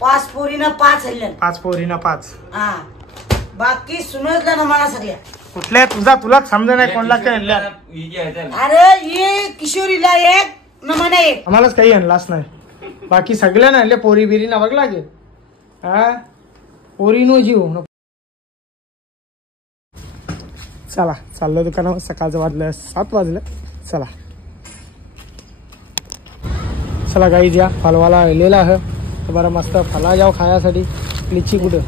5 पोरीनं 5 हल्ल्या. 5 पोरीनं 5. हा बाकी सुनजला ना मला सगळ्या. कुठल्या तुलाच समजा नाही कोणला काय आणल्या. अरे ये किशोरीला एक नमाना एक. आम्हालाच काही आणलाच नाही. बाकी सगळ्यांना आणले पोरी बिरीना बघ लागेल. हा पोरी नो जीव. चला चाललो दुकानावर. सकाळचं वाजलं 7 वाजलं. चला चला गाईज या फलवाला आलेला आहे बरं मस्त फला जाओ खायासाठी. लिची कुठं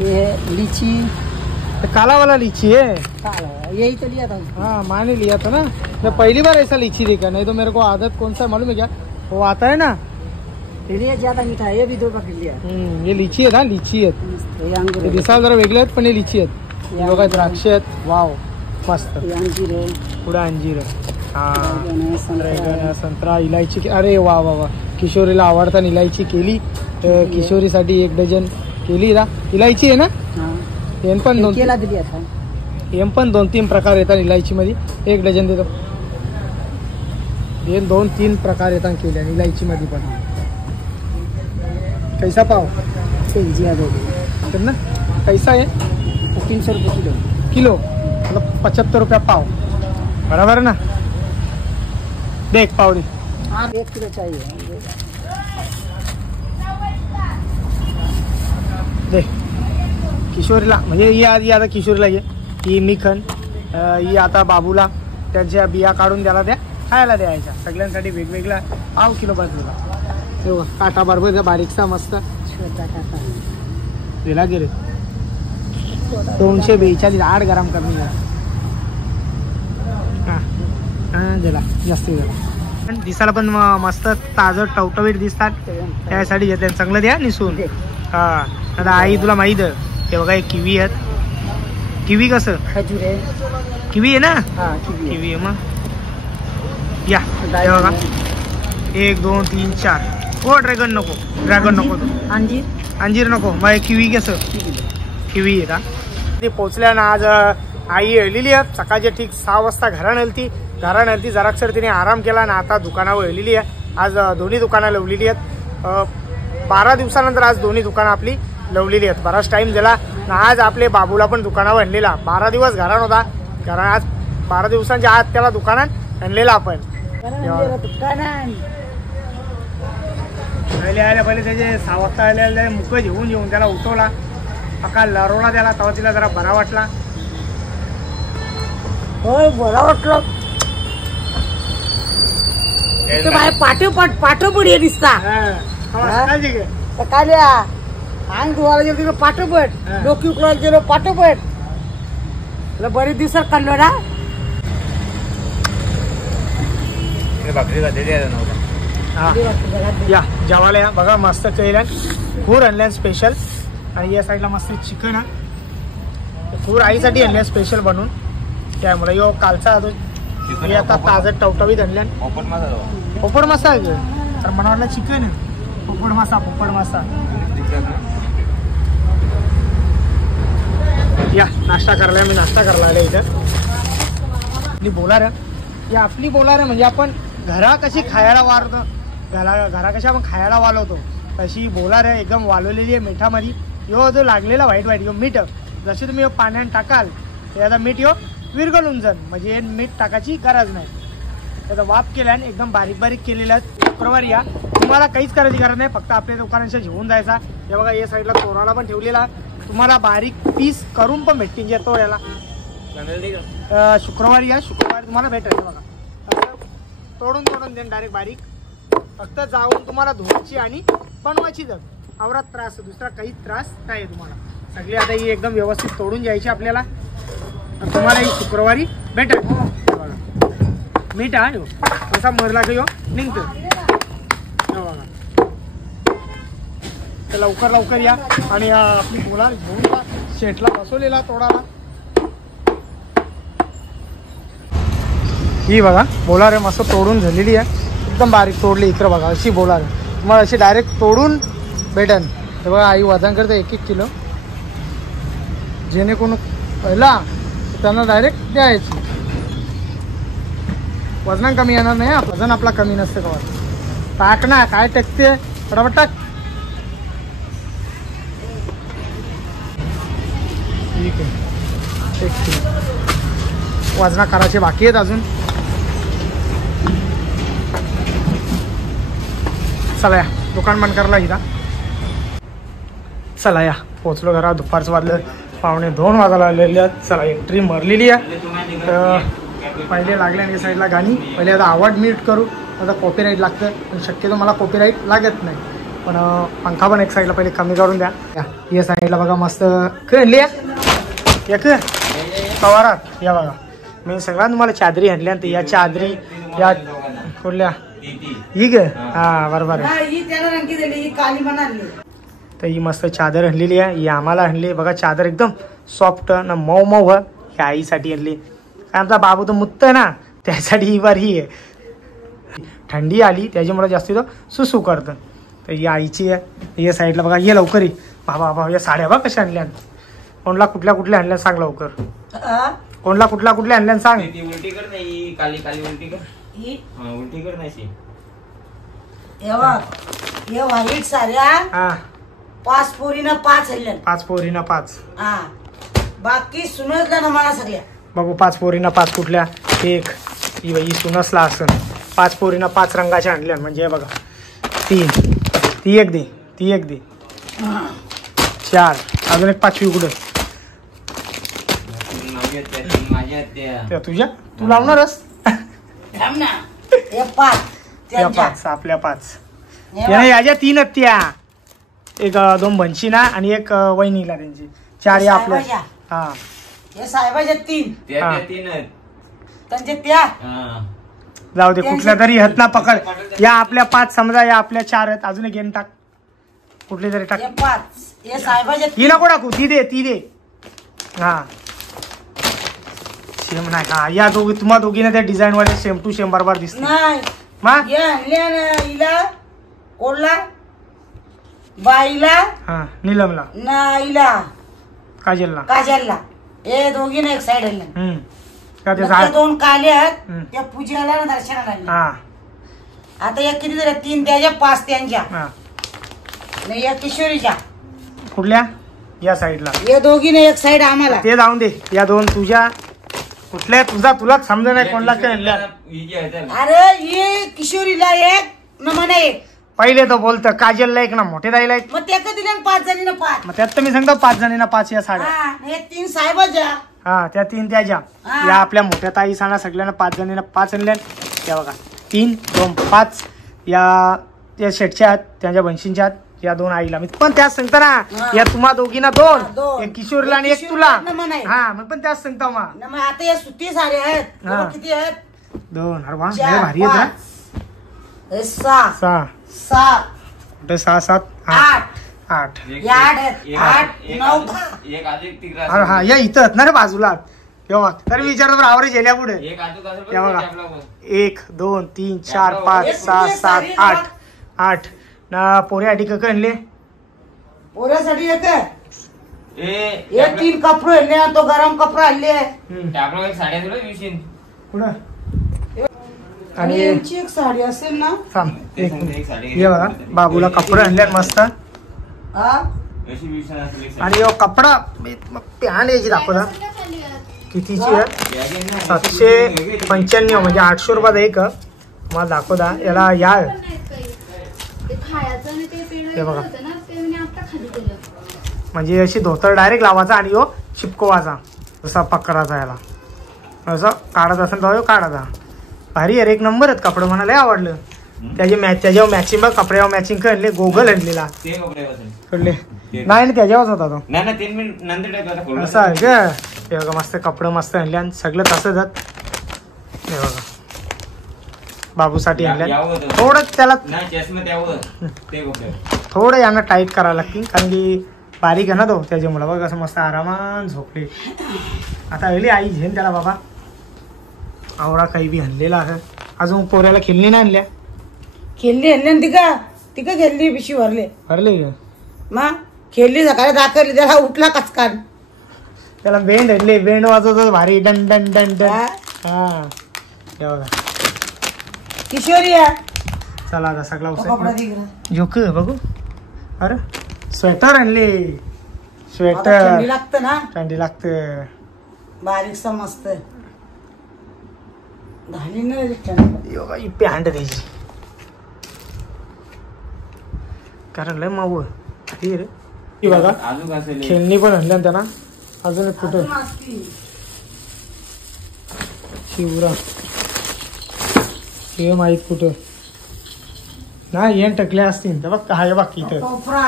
ये लीची काला वाला लीची है यही तो लिया था. हाँ मैंने लिया था ना. मैं पहली बार ऐसा लीची देखा. नहीं तो मेरे को आदत कौन सा मालूम है क्या वो आता है ना ये ज्यादा मीठा है. ये भी 2 पकड़ लिया. ये लीची आहेत. हा लीची आहेत. दिसायला जरा वेगळे आहेत पण हे लीची आहेत. बघा द्राक्ष आहेत. वाव मस्त. अंजीर है. पुढे अंजीर आहे. हा संत्रा इलायची. अरे वा वा वा. किशोरीला आवडता इलायची केली. किशोरीसाठी 1 डझन केली ना. इलायची आहे ना. एम पण 2-3 प्रकार येतात इलायची मध्ये. 1 डझन देतो. हे 2-3 प्रकार येतात केल्या इलायची मध्ये पण. कैसा पाव ना कैसा आहे. 300 रुपये किलो मतलब 75 रुपया पाव बराबर ना. देख पावडी. 1 किलो चाहिए. देख किशोरीला म्हणजे ही आधी आता किशोरीला ये. ही मिखन ही आता बाबूला त्याच्या बिया काढून त्याला द्या खायला द्यायच्या. सगळ्यांसाठी वेगवेगळा पाव किलो बाजूला. तेव्हा काटा बरोबर बारीकसा मस्त दिला गेले. 242 8 ग्राम कमी दिला जास्त दिला. दिसायला पण मस्त ताजं टवटवीत दिसतात. त्यासाठी घेते चांगलं द्या निसून. हा आता आई तुला माहित आहे ते बघा एक किवी आहेत. किवी कसं खजूर आहे. किवी आहे ना. किवी आहे मग या बघा 1 2 3 4. हो ड्रॅगन नको. ड्रॅगन नको. अंजीर नको. मग किवी कसं किवी आहे का. ती पोचल्या ना. आज आई येलेली आहे. सकाळचे ठीक 6 वाजता घरानं आलती जराक्षर तिने आराम केला ना. आता दुकानावर येलेली आहे. आज दोन्ही दुकानं लावलेली आहेत. 12 दिवसानंतर आज दोन्ही दुकानं आपली लावलेली आहेत. बराच टाइम झाला ना. आज आपले बाबूला पण दुकानावर आणलेला. 12 दिवस घरात होता. कारण आज 12 दिवसांच्या आत त्याला दुकानात आणलेला आपण. पहिले त्याचे 6 वाजता आले मुक घेऊन त्याला उठवला. अका लरवला त्याला. तेव्हा तिला जरा बरा वाटला. होय बरा वाटलं. पाठोपट ये दिसता. सकाळी अंग धुवायला गेलो पाठोपट. डोकी उकळायला गेलो पाठोपट. बरेच दिवसात काढलो ना. या जेवायला या बघा मस्त केल्या. खूर आणल्या स्पेशल. आणि या साईडला मस्त चिकन आहे. खूर आईसाठी आणल्या स्पेशल बनवून. त्यामुळे यो कालचा आता ताजं टवटवीत आणल्या. पोपड मासा आहे तर मला वाटलं चिकन आहे. पोपड मासा या नाश्ता करायला. मी नाश्ता करायला आले इथं. आपली बोलार या आपली बोलार म्हणजे आपण घरा कशी खायला वारतो. घरा कशी आपण खायला वालवतो तशी बोलार आहे. एकदम वालवलेली आहे मिठामध्ये. यो जो लागलेला व्हाईट यो मीठ जसे तुम्ही पाण्यात टाकाल ते आता मीठ यो विरघळून जाईल. म्हणजे मीठ टाकायची गरज नाही. त्याचा वाफ केल्याने एकदम बारीक केलेला. शुक्रवारी या तुम्हाला काहीच करायची गरज नाही. फक्त आपल्या दुकानांशी घेऊन जायचा. हे बघा या साईडला तोराला पण ठेवलेला. तुम्हाला बारीक पीस करून पण भेटतील. येतो याला शुक्रवारी या. शुक्रवारी तुम्हाला भेटेल. बघा तोडून देईन डायरेक्ट बारीक. फक्त जाऊन तुम्हाला धुवायची आणि बनवायची जर आवरात त्रास. दुसरा काहीच त्रास नाही तुम्हाला. सगळी आता ही एकदम व्यवस्थित तोडून घ्यायची आपल्याला. तुम्हाला ही शुक्रवारी भेटेल. मीठ आहे कसा मरला की निघतो. लवकर या. आणि आपली बोलार घेऊन शेटला बसवलेला तोडाला. ही बघा बोलार आहे मस्त तोडून झालेली आहे. एकदम बारीक तोडली. इकडं बघा अशी बोलार आहे. मग अशी डायरेक्ट तोडून भेटेल. तर बघा आई वजन करते 1-1 किलो. जेणेकरून पहिला त्यांना डायरेक्ट द्यायची. वजन कमी येणार नाही. वजन आपला कमी नसतं का. टाक ना काय टाकते फटाफट टाक. ठीक आहे. ठीक. वजना करायचे बाकी आहेत अजून. चला या दुकान बंद करायला इथं. चला या पोचलो घरात. दुपारचं वाजलं 1:45 वाजायला आलेले आहेत. चला एंट्री मारलेली आहे. तर पहिले लागल्या या साईडला गाणी. पहिले आता आवाज म्यूट करू. आता कॉपीराईट लागतं पण शक्यतो मला कॉपीराईट लागत नाही. पण पंखा पण एक साईडला पहिले कमी करून द्या. या साईडला बघा मस्त आणली आहे एक पवारात. या बघा मी सगळ्यात तुम्हाला चादरी आणल्या. तर या चादरी या कुठल्या ही ग हा बरोबर आहे. तर ही मस्त चादर आणलेली आहे. ही आम्हाला आणली बघा. चादर एकदम सॉफ्ट ना मऊ मऊ आहे. ही आईसाठी आणली. आमचा बाबू तर मुत्त आहे ना त्यासाठी ही बार ही आहे. थंडी आली त्याच्यामुळे जास्ती तो सुसू करतं. तर ही आईची आहे. या साईडला बघा. ये लवकर ये बाबा बाबा. या साड्या बघा कशा आणल्या. कोणला कुठल्या कुठल्या आणल्या सांग लवकर. कोणला कुठल्या कुठल्या आणल्या सांग. उलटी कर नाही काली काली उलटी कर. उलटी कर नाही. व्हाईट साड्या हा 5 पोरीनं 5 हल्ल्या. 5 पोरीना 5. हा बाकी सुनसल्या ना मला सगळ्या. बघू 5 पोरीना 5 कुठल्या. एक ही बाई सुनसला असन. 5 पोरीना 5 रंगाच्या आणल्या म्हणजे बघा. 3 ती एक दे. ती एक दे. 4 अजून एक 5वी कुठं तुझ्या तू लावणारच. हे 5 त्या 5 आपल्या 5 याच्या 3 आहेत त्या. एक 2 भनशीना आणि एक वहिनीला त्यांची 4 या आपल्या. हा हे साहेबाच्या 3 त्यांचे त्या जाऊ दे कुठल्या तरी हत ना पकड. या आपल्या 5 समजा. या आपल्या 4 आहेत. अजून एक घेऊन टाक कुठली तरी टाक. हे 5 हे साहेबाच्या ही नको टाकू. ती दे ती दे. हा सेम नाही का. या दोघी तुम्हा दोघीने त्या डिझाईन वाले सेम टू सेम बरोबर दिसते. नाही मग हे आणल्या ना हिला कोणला बाईला हा नीलमला ना हिला काजलला काजलला. हे दोघीने एक साइड आणल्या. का ते मग झाड. ते 2 काले आहेत. हम्म. त्या पूजेला ना दर्शनाला आणल्या. हा आता एक किती तरी 3 त्याच्या 5 त्यांच्या हा नाही या किशोरीच्या. कुठल्या या साईडला. हे दोघीने एक साइड आम्हाला. ते जाऊन दे. या 2 तुझ्या कुठल्या तुलाच समजा नाही कोणला आणल्या. अरे हे किशोरीला एक नमना एक. पहिले तो बोलतं काजलला एक ना मोठे दाईला एक. मग ते दिल्या 5 जणीनं 5. मग त्यात तर मी सांगतो 5 जणींना 5 या साड्या. हा हे 3 साहेबाच्या. हा त्या 3 त्याच्या. हा. या आपल्या मोठ्या ताई सांगा सगळ्यांना 5 जणींना 5 आणल्या. त्या बघा 3 2 5 या शेटच्या आहेत त्यांच्या बनशींच्या आहेत. या 2 आईला मी पण त्याच सांगता ना. या तुम्हा दोघींना 2 एक किशोरला आणि एक तुला. हा मग पण त्याच सांगता मग. आता या सुट्टी साड्या आहेत. हा. किती आहेत 2 अरे वा 4, भारी आहेत ना. 5, 6 6 7 कुठे 6 7 8 8. या 8 9 अरे हा या इथं आहेत ना रे बाजूला. तेव्हा तर विचारतो आवरेज गेल्या पुढे. 1 2 3 4 5 6 7 8 8 ना पोऱ्यासाठी का आणले. पोऱ्यासाठी येते. हे 3 कपडे आणले. तो गरम कपडे आणले. पुढं आणि यांची एक साडी असेल ना. थांब एक मिनिट. हे बघा बाबूला कपडे आणले मस्त. हा आणि कपडा पॅन्ट याची दाखवता कितीची आहे. 795 म्हणजे 800 रुपयात एक. मला दाखवता याला. या हे बघा म्हणजे अशी धोतर डायरेक्ट लावायचा आणि यो चिपकवायचा जसा पकडायचा. याला असं काढत असेल तर काढायचा. भारी आहे एक नंबर आहेत कपडे. मला लय आवडलं. त्याच्यावर मॅचिंग बघ. कपड्यावर मॅचिंग करले. गोगल आणलेला कडले नाही त्याच्यावरच होता तो. असं आहे का. हे बघा मस्त कपडे मस्त आणले आणि सगळं तसंच आहेत. हे बघा बाबूसाठी आणल्या. थोडं त्याला थोडं यांना टाईट करावं लागतील कारण की बारीक आहे ना तो त्याच्यामुळे. बघ असं मस्त आरामात झोपले. आता आली आई झेन त्याला बाबा. आवडा काही बी आणलेला आहे. अजून पोऱ्याला खेळणी नाही आणल्या. खेळली आणली तिका तिका खेळली पिशी भरले मग खेळली सकाळी दाखवली. त्याला उठला कचकान. त्याला बेंड आणले. बेंड वाजवतो भारी डन डन डन डन. हा हे बघा किशोरी आहे. चला आता सगळा कपडा दिख रहा. झोक बघू. अरे स्वेटर आणले. स्वेटर थंडी लागतं ना, थंडी लागते. बारीकसा मस्त घाली ना थंडी. योगा ही पॅन्ट द्यायची कारण लय माऊ रे. ही बघा अजून असेल खेळणी पण आणल्या ना त्यांना. अजून एक कुठं अजून असती. शिवरा हे माहित कुठं नाही येण टकल्या असतील तर बघ हाय बाकी इथं. कोपरा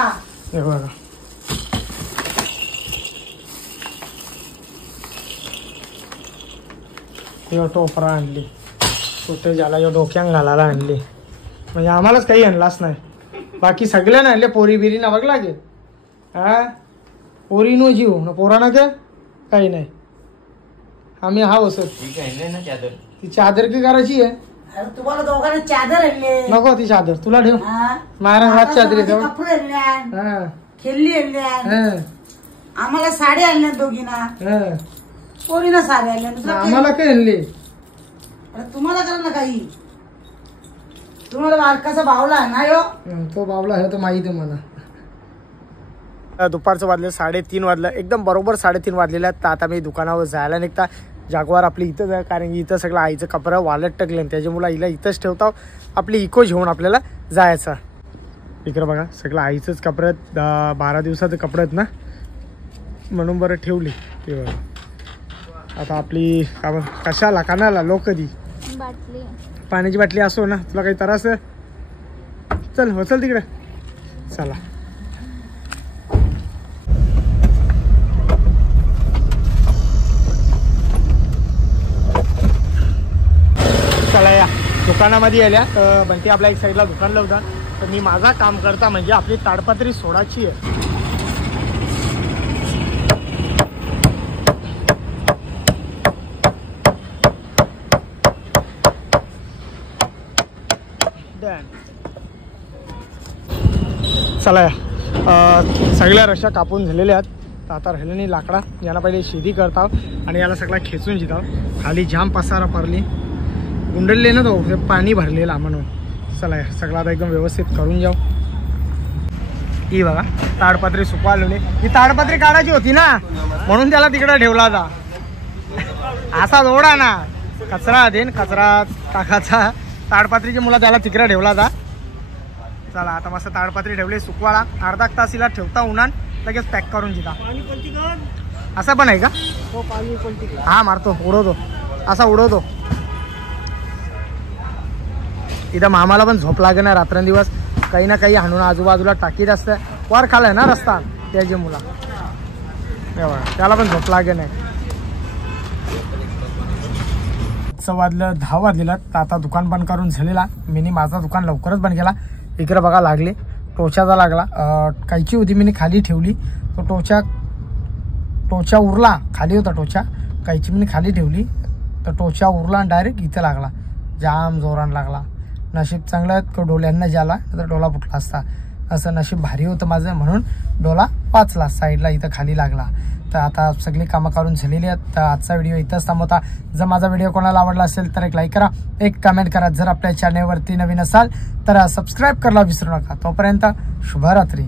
हे बघा हे टोपरा आणली कुठे ज्याला या डोक्यान घालायला आणली. म्हणजे आम्हालाच काही आणलाच नाही, बाकी सगळ्यांना आणले. पोरी बिरी ना बघ लागे हा पोरी नो जीव ना पोराना का काही नाही. आम्ही हा वसत ठीक आहे ना चादर. ती चादर की करायची आहे. अरे तुम्हाला दोघांना चादर आणले. नको ती चादर तुला ठेव. हा? मारा हात चादरी ठेव. कपडे आणल्यान, हा खेळली आणल्यान, हा आम्हाला साडी आणल्या दोघींना, हा पोरीना साडी आणल्या. दुसरं काही. आम्हाला काय आणले. अरे तुम्हाला करा ना काही. तुम्हाला बारकाचा भावला ना यो. तो बाबला आहे तो माहिती आहे मला. दुपारचं वाजलं 3:30 वाजलं एकदम बरोबर 3:30 वाजलेलं आहेत. तर आता मी दुकानावर जायला निघता. जागवार आपली इथंच आहे कारण की इथं सगळं आईचं कपडं वालत टाकलं त्याच्यामुळे आईला इथंच ठेवता. आपली इको घेऊन आपल्याला जायचं. इकडं बघा सगळं आईचंच कपडे आहेत. 12 दिवसाचं कपडे आहेत ना म्हणून बरं ठेवली. ते बघा आता आपली कशाला कानाला लोक कधी पाण्याची बाटली असो ना. तुला काही त्रास चल हो चल तिकडे चला. चला या दुकानामध्ये आल्या. तर बंटी आपल्या एक साईडला दुकान लावता. तर मी माझा काम करता म्हणजे आपली ताडपत्री सोडाची आहे. चला या सगळ्या रश्या कापून झालेल्या आहेत. तर आता राहिल्याने लाकडा याला पहिले शेती करता आणि याला सगळा खेचून जिताव. खाली जाम पसारा पडली गुंडलले ना तो ते पाणी भरलेला म्हणून. चला या सगळं आता एकदम व्यवस्थित करून जाऊ. ही बघा ताडपत्री सुकवायला. ही ताडपत्री काढायची होती ना म्हणून त्याला तिकडे ठेवला जा. असा जोडा ना कचरा देन कचरा टाकायचा. ताडपत्रीची मुला त्याला तिकडे ठेवला जा. चला आता मस्त ताडपत्री ठेवली सुकवाला. अर्धा तासीला ठेवता उन्हान लगेच पॅक करून दिला. असं पण आहे का. हा मारतो उडवतो असा उडवतो. इथं मामाला पण झोप लागे ना रात्रंदिवस काही ना काही हाणून आजूबाजूला टाकीत असतं. वर खालाय ना रस्ता त्याची मुला त्याला पण झोप लागे नाही. वाजलं 10 वाजलेला. तर आता दुकान बंद करून झालेला. मीनी माझा दुकान लवकरच बंद केला. इकडे बघा लागले टोचाचा लागला. कायची होती मी खाली ठेवली तो टोचा उरला. खाली होता टोचा कायची मी खाली ठेवली तर टोचा उरला आणि डायरेक्ट इथं लागला. जाम जोरान लागला. नशीब चांगलं डोल्यांना ज्याला तर डोला फुटला असता. असं नशीब भारी होतं माझं म्हणून डोला वाचला. साईडला इथं खाली लागला. तर आता सगळी कामं करून झालेली आहेत. तर आजचा व्हिडिओ इथंच थांबवता. जर माझा व्हिडिओ कोणाला आवडला असेल तर एक लाईक करा, एक कमेंट करा. जर आपल्या चॅनलवरती नवीन असाल तर सबस्क्राईब करायला विसरू नका. तोपर्यंत शुभरात्री.